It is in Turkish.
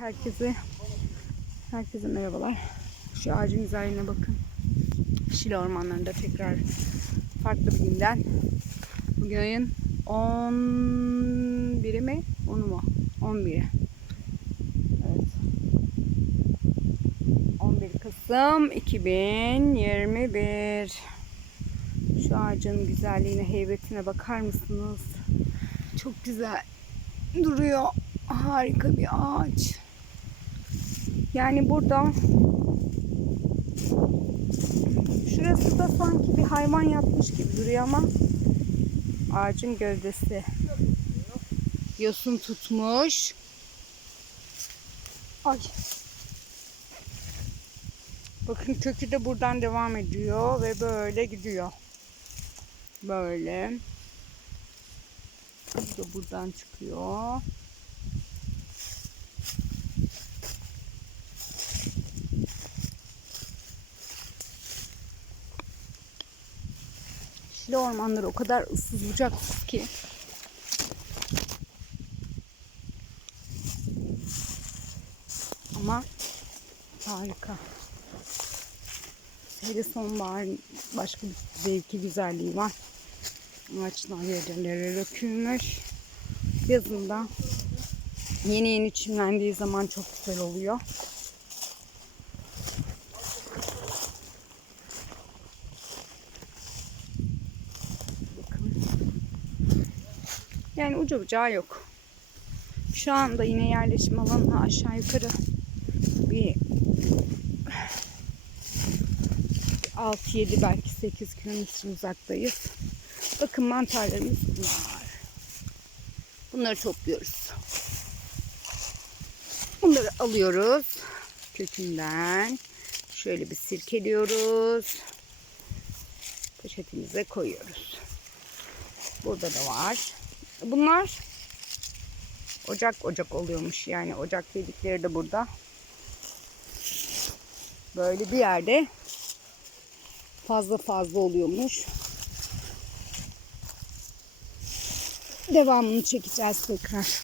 Herkese herkese merhabalar. Şu ağacın güzelliğine bakın. Şile ormanlarında tekrar farklı bir günden. Bugün ayın 11'i mi? 10'u mu? 11'i. Evet. 11 Kasım 2021. Şu ağacın güzelliğine, heybetine bakar mısınız? Çok güzel duruyor. Harika bir ağaç. Yani burada şurası da sanki bir hayvan yatmış gibi duruyor ama ağacın gövdesi yosun tutmuş. Ay. Bakın kökü de buradan devam ediyor ve böyle gidiyor. Böyle. Bu da buradan çıkıyor. Şile ormanları o kadar ıssız bucaksız ki. Ama harika. Hele sonbaharın başka bir zevki güzelliği var. Ağaçlar yerlere dökülmüş. Yazında yeni yeni çimlendiği zaman çok güzel oluyor. Yani ucu bucağı yok. Şu anda yine yerleşim alanına aşağı yukarı bir 6-7 belki 8 kilometre uzaktayız. Bakın mantarlarımız bunlar. Bunları topluyoruz. Bunları alıyoruz kökünden. Şöyle bir sirkeliyoruz. Poşetimize koyuyoruz. Burada da var. Bunlar ocak ocak oluyormuş. Yani ocak dedikleri de burada. Böyle bir yerde fazla fazla oluyormuş. Devamını çekeceğiz tekrar.